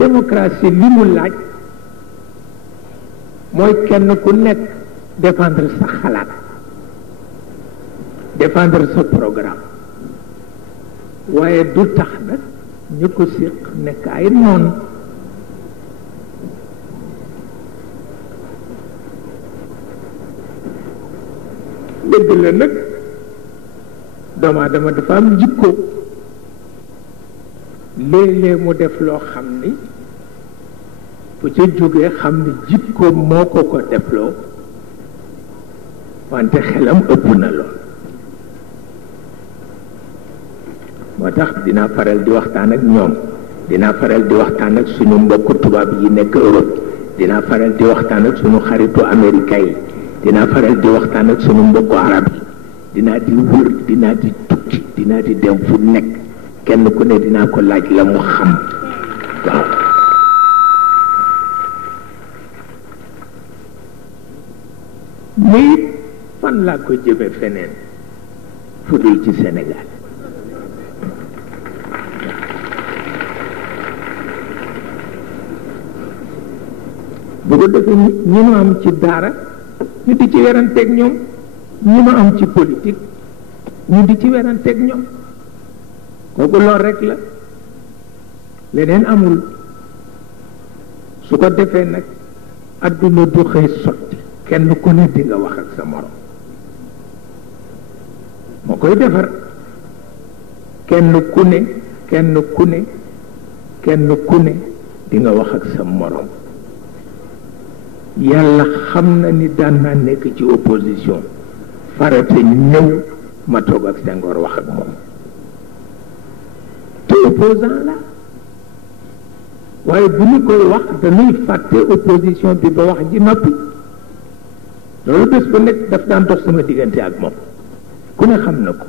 démocratie li mu laaj mooy kenn ku nekk défendre sa xalaat défendre sa programme waaye du tax nag ñu ko séq nekk ay noon dëgg la nag doomu aadama dafa am jikko léeg-léeg mu def loo xam ni bu ca jógee xam ni jikko moo ko defloo wante xelam ëpp na lool moo tax dinaa faral di waxtaan ak ñoom dinaa faral di waxtaan ak suñu mbokku tubaab yi nekk Europe dinaa faral di waxtaan ak suñu xaritu américain yi dinaa faral di waxtaan ak suñu mbokku arab yi dinaa di wër dinaa di tukki dinaa di dem fu nekk kenn ku ne dinaa ko laaj la mu xam waaw mais fan laa ko jëme feneen fu dul ci Sénégal bu ko defee ñi ma am ci daara ñu di ci weranteeg ñoom ñi ma am ci politique ñu di ci weranteeg ñoom kooku lool rek la leneen amul su ko defee nag adduna du xëy sotti kenn ku ne di nga wax ak sa morom moo koy defar kenn ku ne di nga wax ak sa morom yàlla xam na ni daan naa nekk ci opposition farate ñëw ma toog ak Senghor wax ak moom te opposant la waaye bu ñu koy wax dañuy fàtte opposition bi ba wax ji noppi loolu bés bu nekk daf daan dox sama diggante ak moom ku ne xam na ko